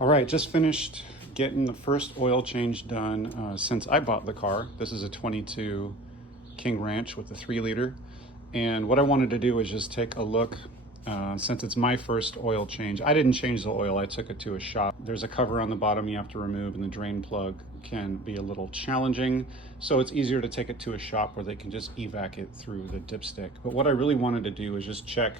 All right, just finished getting the first oil change done since I bought the car. This is a 22 King Ranch with a 3-liter. And what I wanted to do was just take a look, since it's my first oil change. I didn't change the oil, I took it to a shop. There's a cover on the bottom you have to remove, and the drain plug can be a little challenging. So it's easier to take it to a shop where they can just evac it through the dipstick. But what I really wanted to do is just check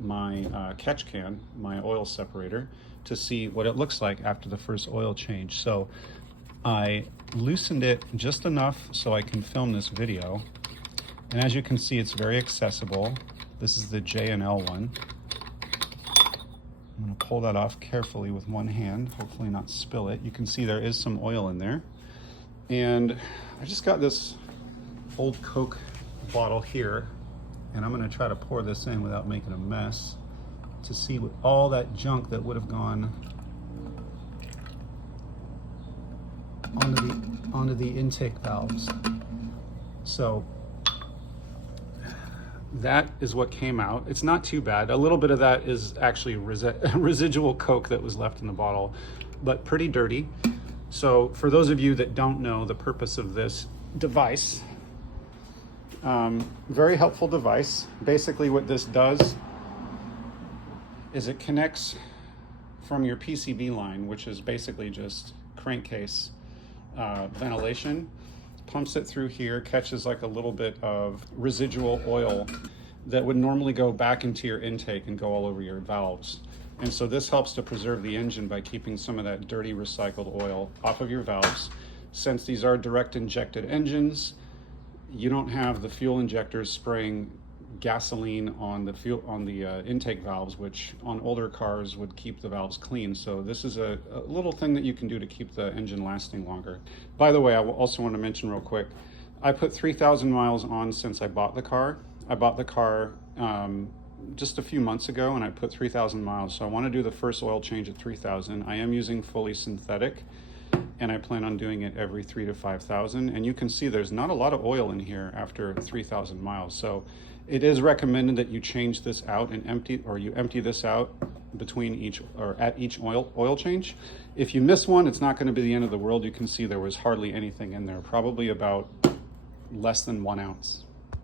my catch can, my oil separator, to see what it looks like after the first oil change. So I loosened it just enough so I can film this video. And as you can see, it's very accessible. This is the J&L one. I'm gonna pull that off carefully with one hand, hopefully not spill it. You can see there is some oil in there. And I just got this old Coke bottle here, and I'm gonna try to pour this in without making a mess to see what all that junk that would have gone onto the intake valves. So that is what came out. It's not too bad. A little bit of that is actually residual Coke that was left in the bottle, but pretty dirty. So for those of you that don't know the purpose of this device, very helpful device. Basically what this does is it connects from your PCB line, which is basically just crankcase ventilation, pumps it through here, catches like a little bit of residual oil that would normally go back into your intake and go all over your valves. And so this helps to preserve the engine by keeping some of that dirty recycled oil off of your valves. Since these are direct injected engines, you don't have the fuel injectors spraying gasoline on the intake valves, which on older cars would keep the valves clean. So this is a little thing that you can do to keep the engine lasting longer. By the way, I also want to mention real quick, I put 3,000 miles on since I bought the car. I bought the car just a few months ago, and I put 3,000 miles. So I want to do the first oil change at 3,000. I am using fully synthetic, and I plan on doing it every 3,000 to 5,000. And you can see there's not a lot of oil in here after 3,000 miles. So it is recommended that you change this out and empty this out between each or at each oil change. If you miss one, it's not going to be the end of the world. You can see there was hardly anything in there, probably about less than 1 ounce.